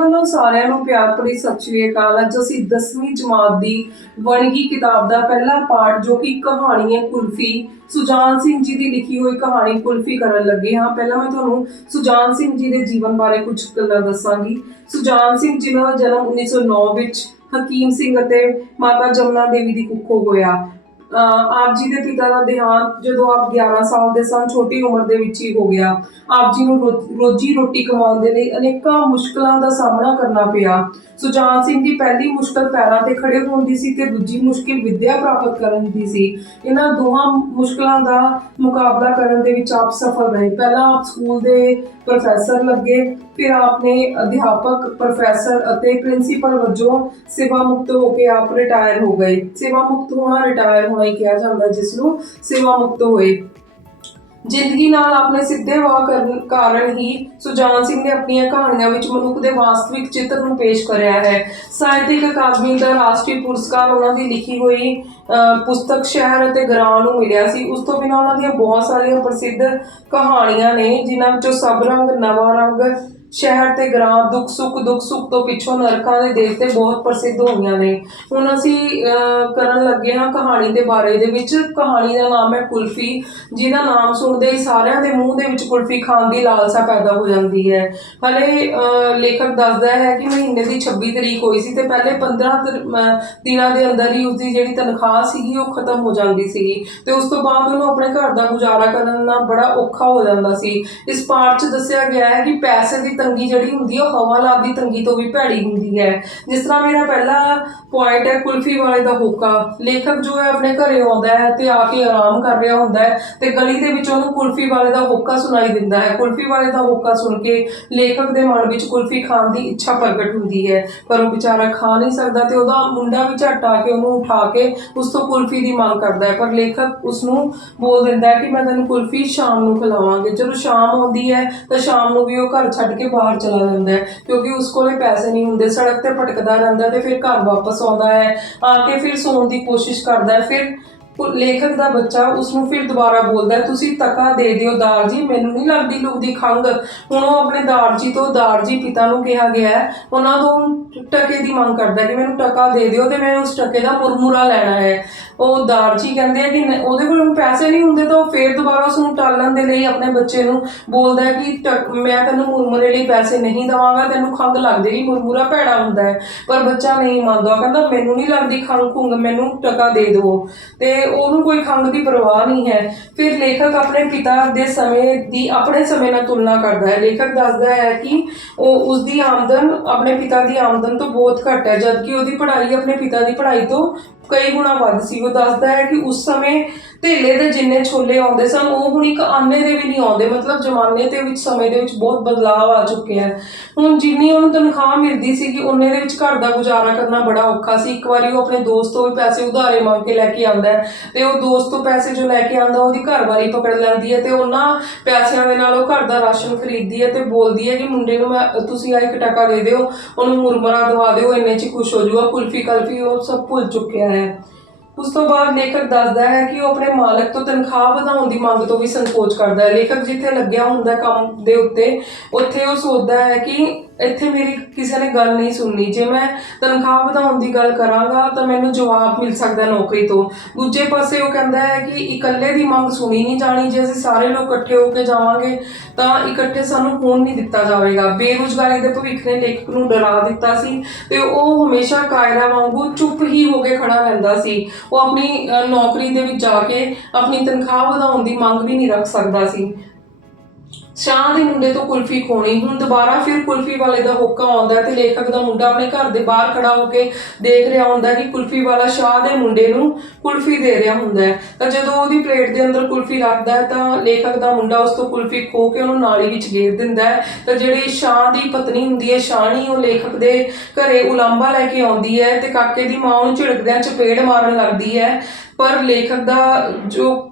ਵੱਲੋਂ ਸਾਰਿਆਂ ਨੂੰ ਪਿਆਰ ਭਰੀ ਸਤਿ ਸ਼੍ਰੀ ਅਕਾਲ। ਅੱਜ ਅਸੀਂ 10ਵੀਂ ਜਮਾਤ ਦੀ ਵਣਗੀ ਕਿਤਾਬ ਦਾ ਪਹਿਲਾ ਪਾਠ, ਜੋ ਕਿ ਕਹਾਣੀ ਹੈ ਕੁਲਫੀ। ਸੁਜਾਨ ਸਿੰਘ ਜੀ ਦੀ ਲਿਖੀ ਹੋਈ ਕਹਾਣੀ ਕੁਲਫੀ ਕਰਨ ਲੱਗੇ ਹਾਂ। ਪਹਿਲਾਂ ਮੈਂ ਤੁਹਾਨੂੰ ਸੁਜਾਨ ਸਿੰਘ ਜੀ ਦੇ ਜੀਵਨ ਬਾਰੇ ਕੁਝ ਗੱਲਾਂ ਦੱਸਾਂਗੀ। ਸੁਜਾਨ ਸਿੰਘ ਜਿਨ੍ਹਾਂ ਦਾ ਜਨਮ 1909 ਵਿੱਚ ਹਕੀਮ ਸਿੰਘ ਅਤੇ ਮਾਤਾ ਜਮਨਾ ਦੇਵੀ ਦੀ ਕੁੱਖੋਂ ਹੋਇਆ। ਆਪ ਜੀ ਦੇ ਪਿਤਾ ਦਾ ਦੇਹਾਂਤ ਜਦੋਂ ਆਪ 11 ਸਾਲ ਦੇ ਸਨ, ਛੋਟੀ ਉਮਰ ਦੇ ਵਿੱਚ ਹੀ ਹੋ ਗਿਆ। ਆਪ ਜੀ ਨੂੰ ਰੋਜੀ ਰੋਟੀ ਕਮਾਉਣ ਦੇ ਲਈ ਅਨੇਕਾਂ ਮੁਸ਼ਕਲਾਂ ਦਾ ਸਾਹਮਣਾ ਕਰਨਾ ਪਿਆ। ਸੁਜਾਨ ਸਿੰਘ ਦੀ ਪਹਿਲੀ ਮੁਸ਼ਕਲ ਪੈਰਾਂ ਤੇ ਖੜੇ ਹੋਣ ਦੀ ਸੀ ਤੇ ਦੂਜੀ ਮੁਸ਼ਕਲ ਵਿੱਦਿਆ ਪ੍ਰਾਪਤ ਕਰਨ ਦੀ ਸੀ। ਇਹਨਾਂ ਦੋਹਾਂ ਮੁਸ਼ਕਲਾਂ ਦਾ ਮੁਕਾਬਲਾ ਕਰਨ ਦੇ ਵਿੱਚ ਆਪ ਸਫਲ ਰਹੇ। ਪਹਿਲਾਂ ਆਪ ਸਕੂਲ ਦੇ ਪ੍ਰੋਫੈਸਰ ਲੱਗੇ, ਫਿਰ ਆਪਨੇ ਅਧਿਆਪਕ, ਪ੍ਰੋਫੈਸਰ ਅਤੇ ਪ੍ਰਿੰਸੀਪਲ ਵਜੋਂ ਸੇਵਾ ਮੁਕਤ ਹੋ ਕੇ ਆਪ ਰਿਟਾਇਰ ਹੋ ਗਏ। ਸੇਵਾ ਮੁਕਤ ਹੋਣਾ, ਰਿਟਾਇਰ ਹੋਣਾ ਹੀ ਕਿਹਾ ਜਾਂਦਾ ਜਿਸ ਨੂੰ ਸੇਵਾ ਮੁਕਤ ਹੋਏ। ਜ਼ਿੰਦਗੀ ਨਾਲ ਆਪਣੇ ਸਿੱਧੇ ਵਾਹ ਕਰਨ ਕਾਰਨ ਹੀ ਸੁਜਾਨ ਸਿੰਘ ਨੇ ਆਪਣੀਆਂ ਕਹਾਣੀਆਂ ਵਿੱਚ ਮਨੁੱਖ ਦੇ ਵਾਸਤਵਿਕ ਚਿੱਤਰ ਨੂੰ ਪੇਸ਼ ਕਰਿਆ ਹੈ। ਸਾਹਿਤਿਕ ਅਕਾਦਮੀ ਦਾ ਰਾਸ਼ਟਰੀ ਪੁਰਸਕਾਰ ਉਹਨਾਂ ਦੀ ਲਿਖੀ ਹੋਈ ਅਹ, ਪੁਸਤਕ ਸ਼ਹਿਰ ਅਤੇ ਗਰਾਂ ਨੂੰ ਮਿਲਿਆ ਸੀ। ਉਸ ਤੋਂ ਬਿਨਾਂ ਉਹਨਾਂ ਦੀਆਂ ਬਹੁਤ ਸਾਰੀਆਂ ਪ੍ਰਸਿੱਧ ਕਹਾਣੀਆਂ ਨੇ ਜਿਨ੍ਹਾਂ ਵਿੱਚੋਂ ਸਭ ਰੰਗ ਨਵਾਂ ਰੰਗ ਸ਼ਹਿਰ ਤੇ ਗਰਾਂ ਦੁੱਖ ਸੁੱਖ ਦੁੱਖ ਸੁੱਖ ਤੋਂ ਪਿੱਛੋਂ ਨਰਕਾਂ ਦੇ ਦੇਵਤੇ ਬਹੁਤ ਪ੍ਰਸਿੱਧ ਹੋਈਆਂ ਨੇ। ਹੁਣ ਅਸੀਂ ਕਰਨ ਲੱਗੇ ਹਾਂ ਕਹਾਣੀ ਦੇ ਬਾਰੇ ਦੇ ਵਿੱਚ। ਕਹਾਣੀ ਦਾ ਨਾਮ ਹੈ ਕੁਲਫੀ, ਜਿਹਦਾ ਨਾਮ ਸੁਣਦੇ ਹੀ ਸਾਰਿਆਂ ਦੇ ਮੂੰਹ ਦੇ ਵਿੱਚ ਕੁਲਫੀ ਖਾਣ ਦੀ ਲਾਲਸਾ ਪੈਦਾ ਹੋ ਜਾਂਦੀ ਹੈ। ਹਲੇ ਲੇਖਕ ਦੱਸਦਾ ਹੈ ਕਿ ਮਹੀਨੇ ਦੀ 26 ਤਰੀਕ ਹੋਈ ਸੀ ਤੇ ਪਹਿਲੇ 15 ਦਿਨਾਂ ਦੇ ਅੰਦਰ ਹੀ ਉਸਦੀ ਜਿਹੜੀ ਤਨਖਾਹ ਸੀਗੀ ਉਹ ਖਤਮ ਹੋ ਜਾਂਦੀ ਸੀਗੀ ਤੇ ਉਸ ਤੋਂ ਬਾਅਦ ਉਹਨੂੰ ਆਪਣੇ ਘਰ ਦਾ ਗੁਜ਼ਾਰਾ ਕਰਨ ਕਰਨਾ ਬੜਾ ਔਖਾ ਹੋ ਜਾਂਦਾ ਸੀ। ਇਸ ਪਾਠ 'ਚ ਦੱਸਿਆ ਗਿਆ ਹੈ ਕਿ ਪੈਸੇ ਦੀ ਤੰਗੀ ਜਿਹੜੀ ਹੁੰਦੀ ਹੈ ਉਹ ਹਵਾ ਹਵਾਲਾਤ ਦੀ ਤੰਗੀ ਤੋਂ ਵੀ ਭੈੜੀ ਹੁੰਦੀ ਹੈ। ਜਿਸ ਤਰ੍ਹਾਂ ਮੇਰਾ ਪਹਿਲਾ ਪੁਆਇੰਟ ਹੈ ਕੁਲਫੀ ਵਾਲੇ ਦਾ ਹੋਕਾ। ਲੇਖਕ ਜੋ ਹੈ ਆਪਣੇ ਘਰੇ ਆਉਂਦਾ ਹੈ ਤੇ ਆ ਕੇ ਆਰਾਮ ਕਰ ਰਿਹਾ ਹੁੰਦਾ ਹੈ ਤੇ ਗਲੀ ਦੇ ਵਿੱਚ ਉਹਨੂੰ ਕੁਲਫੀ ਵਾਲੇ ਦਾ ਹੋਕਾ ਸੁਣਾਈ ਦਿੰਦਾ ਹੈ। ਕੁਲਫੀ ਵਾਲੇ ਦਾ ਹੋਕਾ ਸੁਣ ਕੇ ਲੇਖਕ ਦੇ ਮਨ ਵਿੱਚ ਕੁਲਫੀ ਖਾਣ ਦੀ ਇੱਛਾ ਪ੍ਰਗਟ ਹੁੰਦੀ ਹੈ। ਪਰ ਉਹ ਵਿਚਾਰਾ ਖਾ ਨਹੀਂ ਸਕਦਾ ਤੇ ਉਹਦਾ ਮੁੰਡਾ ਵੀ ਝੱਟ ਆ ਕੇ ਉਹਨੂੰ ਉਠਾ ਕੇ ਉਸ ਤੋਂ ਕੁਲਫੀ ਦੀ ਮੰਗ ਕਰਦਾ ਹੈ। ਪਰ ਲੇਖਕ ਉਸ ਨੂੰ ਬੋਲ ਦਿੰਦਾ ਹੈ ਕਿ ਮੈਂ ਤੈਨੂੰ ਕੁਲਫੀ ਸ਼ਾਮ ਨੂੰ ਖਿਲਾਵਾਂਗੇ। ਜਦੋਂ ਸ਼ਾਮ ਆਉਂਦੀ ਹੈ ਤਾਂ ਸ਼ਾਮ ਨੂੰ ਵੀ ਉਹ ਘਰ ਛੱਡ ਕੇ ਬਾਹਰ ਚਲਾ ਜਾਂਦਾ ਹੈ, ਕਿਉਂਕਿ ਉਸ ਕੋਲੇ ਪੈਸੇ ਨਹੀਂ ਹੁੰਦੇ, ਸੜਕ ਤੇ ਭਟਕਦਾ ਰਹਿੰਦਾ ਤੇ ਫਿਰ ਘਰ ਵਾਪਸ ਆਉਂਦਾ ਹੈ, ਆ ਕੇ ਫਿਰ ਸੌਣ ਦੀ ਕੋਸ਼ਿਸ਼ ਕਰਦਾ ਹੈ, ਫਿਰ ਲੇਖਕ ਦਾ ਬੱਚਾ ਉਸ ਨੂੰ ਫਿਰ ਦੁਬਾਰਾ ਬੋਲਦਾ ਤੁਸੀਂ ਤਕਾ ਦੇ ਦਿਓ ਦਾਰ ਜੀ ਮੈਨੂੰ ਨਹੀਂ ਲੱਗਦੀ ਲੁਕਦੀ ਖੰਗ ਹੁਣ ਉਹ ਆਪਣੇ ਦਾਰ ਜੀ ਤੋਂ ਦਾਰ ਜੀ ਪਿਤਾ ਨੂੰ ਕਿਹਾ ਗਿਆ ਹੈ। ਉਹਨਾਂ ਤੋਂ ਟਕੇ ਦੀ ਮੰਗ ਕਰਦਾ ਕਿ ਮੈਨੂੰ ਟਕਾ ਦੇ ਦਿਓ ਤੇ ਮੈਂ ਉਸ ਟਕੇ ਦਾ ਮੁਰਮੁਰਾ ਲੈਣਾ ਹੈ। ਉਹ ਦਾਰ ਜੀ ਕਹਿੰਦੇ ਆ ਕਿ ਉਹਦੇ ਕੋਲ ਪੈਸੇ ਨਹੀਂ ਹੁੰਦੇ ਤਾਂ ਉਹ ਫੇਰ ਦੁਬਾਰਾ ਉਸ ਨੂੰ ਟਾਲਣ ਦੇ ਲਈ ਆਪਣੇ ਬੱਚੇ ਨੂੰ ਬੋਲਦਾ ਹੈ ਕਿ ਟਕ- ਮੈਂ ਤੈਨੂੰ ਮੁਰਮੁਰੇ ਲਈ ਪੈਸੇ ਨਹੀਂ ਦਵਾਂਗਾ, ਤੈਨੂੰ ਖੰਗ ਲੱਗ ਜਾਏਗੀ ਮੁਰਮੁਰਾ ਭੈੜਾ ਹੁੰਦਾ ਹੈ। ਪਰ ਬੱਚਾ ਨਹੀਂ ਮੰਨਦਾ ਉਹ ਕਹਿੰਦਾ, ਮੈਨੂੰ ਨਹੀਂ ਲੱਗਦੀ ਖੰਗ ਖੁੰਗ ਮੈਨੂੰ ਟਕਾ ਦੇ ਦਿਓ। ਤੇ ਉਹਨੂੰ ਕੋਈ ਖੰਗ ਦੀ ਪਰਵਾਹ ਨਹੀਂ ਹੈ। ਫਿਰ ਲੇਖਕ ਆਪਣੇ ਪਿਤਾ ਦੇ ਸਮੇਂ ਦੀ, ਆਪਣੇ ਸਮੇਂ ਨਾਲ ਤੁਲਨਾ ਕਰਦਾ ਹੈ। ਲੇਖਕ ਦੱਸਦਾ ਹੈ ਕਿ ਉਹ ਉਸ ਦੀ ਆਮਦਨ, ਆਪਣੇ ਪਿਤਾ ਦੀ ਆਮਦਨ ਤੋਂ ਬਹੁਤ ਘੱਟ ਹੈ, ਜਦਕਿ ਉਹਦੀ ਪੜ੍ਹਾਈ ਆਪਣੇ ਪਿਤਾ ਦੀ ਪੜ੍ਹਾਈ ਤੋਂ ਕਈ ਗੁਣਾ ਵੱਧ ਸੀ, ਉਹ ਦੱਸਦਾ ਹੈ ਕਿ ਉਸ ਸਮੇਂ ਧੇਲੇ ਦੇ ਜਿੰਨੇ ਛੋਲੇ ਆਉਂਦੇ ਸਨ, ਉਹ ਹੁਣ ਇੱਕ ਆਨੇ ਦੇ ਵੀ ਨਹੀਂ ਆਉਂਦੇ, ਮਤਲਬ ਜ਼ਮਾਨੇ ਦੇ ਵਿੱਚ, ਸਮੇਂ ਦੇ ਵਿੱਚ ਬਹੁਤ ਬਦਲਾਅ ਆ ਚੁੱਕਿਆ ਹੈ ਹੁਣ ਜਿੰਨੀ ਉਹਨੂੰ ਤਨਖਾਹ ਮਿਲਦੀ ਸੀ ਕਿ ਉਹਨੇ ਦੇ ਵਿੱਚ ਘਰ ਦਾ ਗੁਜ਼ਾਰਾ ਕਰਨਾ ਬੜਾ ਔਖਾ ਸੀ। ਇੱਕ ਵਾਰੀ ਉਹ ਆਪਣੇ ਦੋਸਤ ਤੋਂ ਵੀ ਪੈਸੇ ਉਧਾਰੇ ਮੰਗ ਕੇ ਲੈ ਕੇ ਆਉਂਦਾ ਹੈ ਤੇ ਉਹ ਦੋਸਤ ਤੋਂ ਪੈਸੇ ਜੋ ਲੈ ਕੇ ਆਉਂਦਾ, ਉਹਦੀ ਘਰਵਾਲੀ ਪਕੜ ਲੈਂਦੀ ਹੈ ਤੇ ਉਹਨਾਂ ਪੈਸਿਆਂ ਦੇ ਨਾਲ ਉਹ ਘਰ ਦਾ ਰਾਸ਼ਨ ਖਰੀਦਦੀ ਹੈ ਤੇ ਬੋਲਦੀ ਹੈ ਕਿ ਮੁੰਡੇ ਨੂੰ ਮੈਂ, ਤੁਸੀਂ ਆ ਇੱਕ ਟਕਾ ਦੇ ਦਿਓ, ਉਹਨੂੰ ਮੁਰਮਰਾ ਦਵਾ ਦਿਓ, ਇੰਨੇ ਚ ਹੀ ਖੁਸ਼ ਹੋ ਜਾਊਗਾ ਕੁਲਫੀ ਕਲਫੀ ਉਹ ਸਭ ਭੁੱਲ ਚੁੱਕਿਆ ਹੈ। ਉਸ ਤੋਂ ਬਾਅਦ ਲੇਖਕ ਦੱਸਦਾ ਹੈ ਕਿ ਉਹ ਆਪਣੇ ਮਾਲਕ ਤੋਂ ਤਨਖਾਹ ਵਧਾਉਣ ਦੀ ਮੰਗ ਤੋਂ ਵੀ ਸੰਕੋਚ ਕਰਦਾ ਹੈ। ਲੇਖਕ ਜਿੱਥੇ ਲੱਗਿਆ ਹੁੰਦਾ ਕੰਮ ਦੇ ਉੱਤੇ, ਉੱਥੇ ਉਹ ਸੋਚਦਾ ਹੈ ਕਿ ਇੱਥੇ ਮੇਰੀ ਕਿਸੇ ਨੇ ਗੱਲ ਨਹੀਂ ਸੁਣਨੀ। ਜੇ ਮੈਂ ਤਨਖਾਹ ਵਧਾਉਣ ਦੀ ਗੱਲ ਕਰਾਂਗਾ, ਤਾਂ ਮੈਨੂੰ ਜਵਾਬ ਮਿਲ ਸਕਦਾ ਨੌਕਰੀ ਤੋਂ। ਦੂਜੇ ਪਾਸੇ ਉਹ ਕਹਿੰਦਾ ਹੈ ਕਿ ਇਕੱਲੇ ਦੀ ਮੰਗ ਸੁਣੀ ਨਹੀਂ ਜਾਣੀ। ਜੇ ਅਸੀਂ ਸਾਰੇ ਲੋਕ ਇਕੱਠੇ ਹੋ ਕੇ ਜਾਵਾਂਗੇ, ਤਾਂ ਇਕੱਠੇ ਸਾਨੂੰ ਹੋਣ ਨਹੀਂ ਦਿੱਤਾ ਜਾਵੇਗਾ। ਬੇਰੁਜ਼ਗਾਰੀ ਦੇ ਭਵਿੱਖ ਨੇ ਲੇਖਕ ਨੂੰ ਡਰਾ ਦਿੱਤਾ ਸੀ ਤੇ ਉਹ ਹਮੇਸ਼ਾ ਕਾਇਰਾ ਵਾਂਗੂ ਚੁੱਪ ਹੀ ਹੋ ਕੇ ਖੜਾ ਰਹਿੰਦਾ ਸੀ। ਉਹ ਆਪਣੀ ਨੌਕਰੀ ਦੇ ਵਿੱਚ ਜਾ ਕੇ ਆਪਣੀ ਤਨਖਾਹ ਵਧਾਉਣ ਦੀ ਮੰਗ ਵੀ ਨਹੀਂ ਰੱਖ ਸਕਦਾ ਸੀ। ਸ਼ਾਹ ਦੇ ਮੁੰਡੇ ਤੋਂ ਕੁਲਫੀ ਖੋਣੀ। ਹੁਣ ਦੁਬਾਰਾ ਫਿਰ ਕੁਲਫੀ ਵਾਲੇ ਦਾ ਹੋਕਾ ਆਉਂਦਾ ਹੈ ਤੇ ਲੇਖਕ ਦਾ ਮੁੰਡਾ ਆਪਣੇ ਘਰ ਦੇ ਬਾਹਰ ਖੜਾ ਹੋ ਕੇ ਦੇਖ ਰਿਹਾ ਹੁੰਦਾ ਕਿ ਕੁਲਫੀ ਵਾਲਾ ਸ਼ਾਹ ਦੇ ਮੁੰਡੇ ਨੂੰ ਕੁਲਫੀ ਦੇ ਰਿਹਾ ਹੁੰਦਾ ਹੈ। ਤਾਂ ਜਦੋਂ ਉਹਦੀ ਪਲੇਟ ਦੇ ਅੰਦਰ ਕੁਲਫੀ ਰੱਖਦਾ ਹੈ ਤਾਂ ਲੇਖਕ ਦਾ ਮੁੰਡਾ ਉਸ ਤੋਂ ਕੁਲਫੀ ਖੋ ਕੇ ਉਹਨੂੰ ਨਾਲੀ ਵਿੱਚ ਗੇਰ ਦਿੰਦਾ ਹੈ। ਤਾਂ ਜਿਹੜੀ ਸ਼ਾਹ ਦੀ ਪਤਨੀ ਹੁੰਦੀ ਹੈ ਸ਼ਾਹਣੀ ਉਹ ਲੇਖਕ ਦੇ ਘਰੇ ਉਲਾਂਬਾ ਲੈ ਕੇ ਆਉਂਦੀ ਹੈ ਤੇ ਕਾਕੇ ਦੀ ਮਾਂ ਉਹਨੂੰ ਝਿੜਕਦਿਆਂ ਚਪੇੜ ਮਾਰਨ ਲੱਗਦੀ ਹੈ। ਪਰ ਲੇਖਕ ਦਾ ਜੋ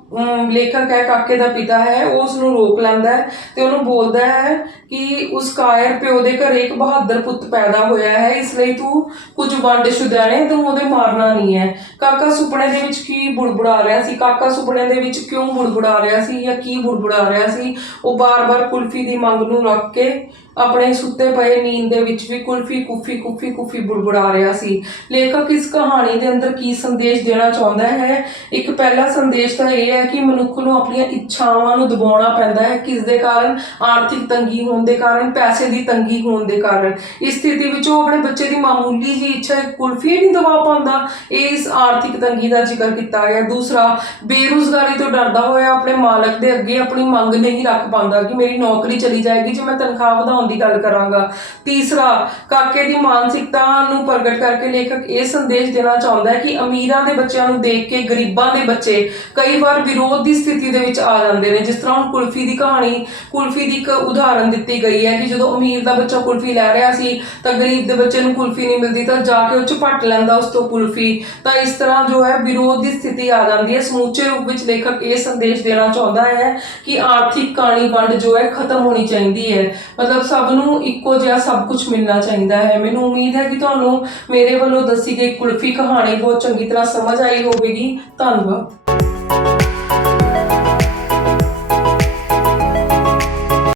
ਲੇਖਕ ਹੈ, ਕਾਕੇ ਦਾ ਪਿਤਾ ਹੈ, ਉਹ ਉਸ ਨੂੰ ਰੋਕ ਲੈਂਦਾ ਹੈ ਤੇ ਉਹਨੂੰ ਬੋਲਦਾ ਹੈ ਕਿ ਉਸ ਕਾਇਰ ਪਿਓ ਦੇ ਘਰੇ ਇੱਕ ਬਹਾਦਰ ਪੁੱਤ ਪੈਦਾ ਹੋਇਆ ਹੈ, ਇਸ ਲਈ ਤੂੰ ਕੁਝ ਵੰਡ ਸ਼ੁਦਾਣੇ ਤੂੰ ਉਹਦੇ ਮਾਰਨਾ ਨਹੀਂ ਹੈ। ਕਾਕਾ ਸੁਪਨੇ ਦੇ ਵਿੱਚ ਕੀ ਬੁੜਬੁੜਾ ਰਿਹਾ ਸੀ? ਕਾਕਾ ਸੁਪਨੇ ਦੇ ਵਿੱਚ ਕਿਉਂ ਬੁੜਬੁੜਾ ਰਿਹਾ ਸੀ ਜਾਂ ਕੀ ਬੁੜਬੁੜਾ ਰਿਹਾ ਸੀ? ਉਹ ਬਾਰ-ਬਾਰ ਕੁਲਫੀ ਦੀ ਮੰਗ ਨੂੰ ਰੱਖ ਕੇ ਆਪਣੇ ਸੁੱਤੇ ਪਏ ਨੀਂਦ ਦੇ ਵਿੱਚ ਵੀ ਕੁਲਫੀ, ਕੁਫੀ ਕੁਫੀ ਕੁਫੀ ਬੁੜਬੁੜਾ ਰਿਹਾ ਸੀ। ਲੇਖਕ ਇਸ ਕਹਾਣੀ ਦੇ ਅੰਦਰ ਕੀ ਸੰਦੇਸ਼ ਦੇਣਾ ਚਾਹੁੰਦਾ ਹੈ? ਇੱਕ ਪਹਿਲਾ ਸੰਦੇਸ਼ ਤਾਂ ਇਹ ਹੈ ਕਿ ਮਨੁੱਖ ਨੂੰ ਆਪਣੀਆਂ ਇੱਛਾਵਾਂ ਨੂੰ ਦਬਾਉਣਾ ਪੈਂਦਾ ਹੈ, ਕਿਸ ਦੇ ਕਾਰਨ? ਆਰਥਿਕ ਤੰਗੀ ਹੋਣ ਦੇ ਕਾਰਨ, ਪੈਸੇ ਦੀ ਤੰਗੀ ਹੋਣ ਦੇ ਕਾਰਨ। ਇਸ ਸਥਿਤੀ ਵਿੱਚ ਉਹ ਆਪਣੇ ਬੱਚੇ ਦੀ ਮਾਮੂਲੀ ਜੀ ਇੱਛਾ ਕੁਲਫੀ ਨਹੀਂ ਦਵਾ ਪਾਉਂਦਾ। ਇਸ ਆਰਥਿਕ ਤੰਗੀ ਦਾ ਜ਼ਿਕਰ ਕੀਤਾ ਗਿਆ। ਦੂਸਰਾ, ਬੇਰੁਜ਼ਗਾਰੀ ਤੋਂ ਡਰਦਾ ਹੋਇਆ ਆਪਣੇ ਮਾਲਕ ਦੇ ਅੱਗੇ ਆਪਣੀ ਮੰਗ ਨਹੀਂ ਰੱਖ ਪਾਉਂਦਾ ਕਿ ਮੇਰੀ ਨੌਕਰੀ ਚਲੀ ਜਾਏਗੀ, ਜੇ ਮੈਂ ਤਨਖਾਹ ਵਧਾਉਣ ਦੀ ਗੱਲ ਕਰਾਂਗਾ। ਤੀਸਰਾ, ਕਾਕੇ ਦੀ ਮਾਨਸਿਕਤਾ ਨੂੰ ਪ੍ਰਗਟ ਕਰਕੇ ਲੇਖਕ ਇਹ ਸੰਦੇਸ਼ ਦੇਣਾ ਚਾਹੁੰਦਾ ਹੈ ਕਿ ਅਮੀਰਾਂ ਦੇ ਬੱਚਿਆਂ ਨੂੰ ਦੇਖ ਕੇ, ਗਰੀਬਾਂ ਦੇ ਬੱਚੇ ਕਈ ਵਾਰ ਵਿਰੋਧ ਦੀ ਸਥਿਤੀ ਦੇ ਵਿੱਚ ਆ ਜਾਂਦੇ ਨੇ। ਜਿਸ ਤਰ੍ਹਾਂ ਹੁਣ ਕੁਲਫੀ ਦੀ ਕਹਾਣੀ, ਕੁਲਫੀ ਦੀ ਇੱਕ ਉਦਾਹਰਨ ਦਿੱਤੀ ਗਈ ਹੈ ਕਿ ਜਦੋਂ ਅਮੀਰ ਦਾ ਬੱਚਾ ਕੁਲਫੀ ਲੈ ਰਿਹਾ ਸੀ, ਤਾਂ ਗਰੀਬ ਦੇ ਬੱਚੇ ਨੂੰ ਕੁਲਫੀ ਨਹੀਂ ਮਿਲਦੀ, ਤਾਂ ਜਾ ਕੇ ਉਹ ਝਪਟ ਲੈਂਦਾ ਉਸ ਤੋਂ ਕੁਲਫੀ। ਤਾਂ ਇਸ ਤਰ੍ਹਾਂ ਜੋ ਹੈ ਵਿਰੋਧ ਦੀ ਸਥਿਤੀ ਆ ਜਾਂਦੀ ਹੈ। ਸਮੁੱਚੇ ਰੂਪ ਵਿੱਚ ਲੇਖਕ ਇਹ ਸੰਦੇਸ਼ ਦੇਣਾ ਚਾਹੁੰਦਾ ਹੈ ਕਿ ਆਰਥਿਕ ਕਾਣੀ ਵੰਡ ਜੋ ਹੈ ਖਤਮ ਹੋਣੀ ਚਾਹੀਦੀ ਹੈ। ਮਤਲਬ ਸਭ ਨੂੰ ਇੱਕੋ ਜਿਹਾ ਸਭ ਕੁਝ ਮਿਲਣਾ ਚਾਹੀਦਾ ਹੈ। ਮੈਨੂੰ ਉਮੀਦ ਹੈ ਕਿ ਤੁਹਾਨੂੰ ਮੇਰੇ ਵੱਲੋਂ ਦੱਸੀ ਗਈ ਕੁਲਫੀ ਕਹਾਣੀ ਬਹੁਤ ਚੰਗੀ ਤਰ੍ਹਾਂ ਸਮਝ ਆਈ ਹੋਵੇਗੀ। ਧੰਨਵਾਦ।